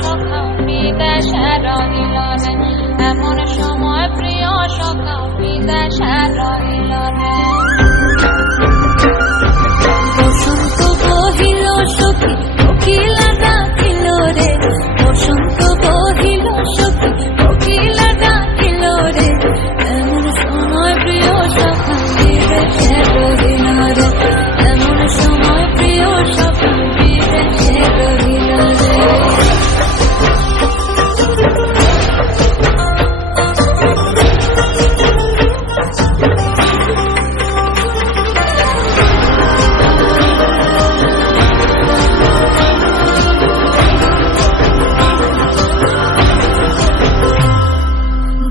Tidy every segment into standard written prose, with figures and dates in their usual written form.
সখা বিদেশে রহিল রে, এমন সময় প্রিয় সখা বিদেশে রহিল রে। বসন্ত বহিল সখী কোকিলা ডাকিল রে, বসন্ত বহিল সখী কোকিলা ডাকিল রে, এমন সময় প্রিয় সখা বিদেশে রহিল রে, এমন সময় প্রিয় সখা বিদেশে রহিল রে।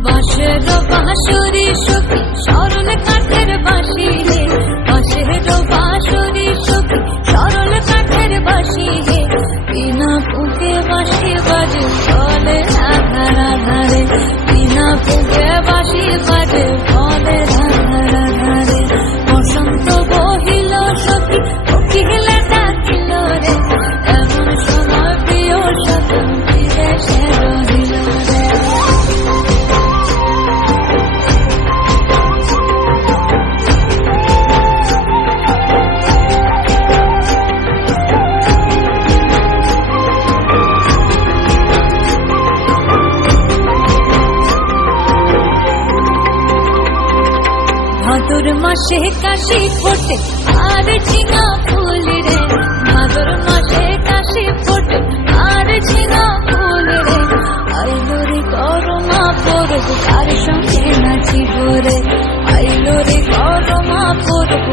বাঁশের বাঁশরি সখী সরল কাঠের বাঁশি রে, বাঁশের বাঁশরি সখী সরল কাঠের বাঁশি রে, বিনা ফুঁকে বাঁশি বাজে বলে রাধা রাধা রে, বিনা ফুঁকে বাঁশি বাজে বলে রাধা রাধা রে। বসন্ত বহিল সখী কোকিলা ডাকিল রে, এমন সময় প্রিয় সখী বিদেশে রহিল রে। ভাদর মাসে কাশি ফোটে আর ঝিঙা ফুল রে, ভাদর মাসে কাশি ফোটে আর ঝিঙা ফুল রে, আইলো রে করমা পরব কার সঙ্গে নাচিব রে, আইলো রে করমা পরব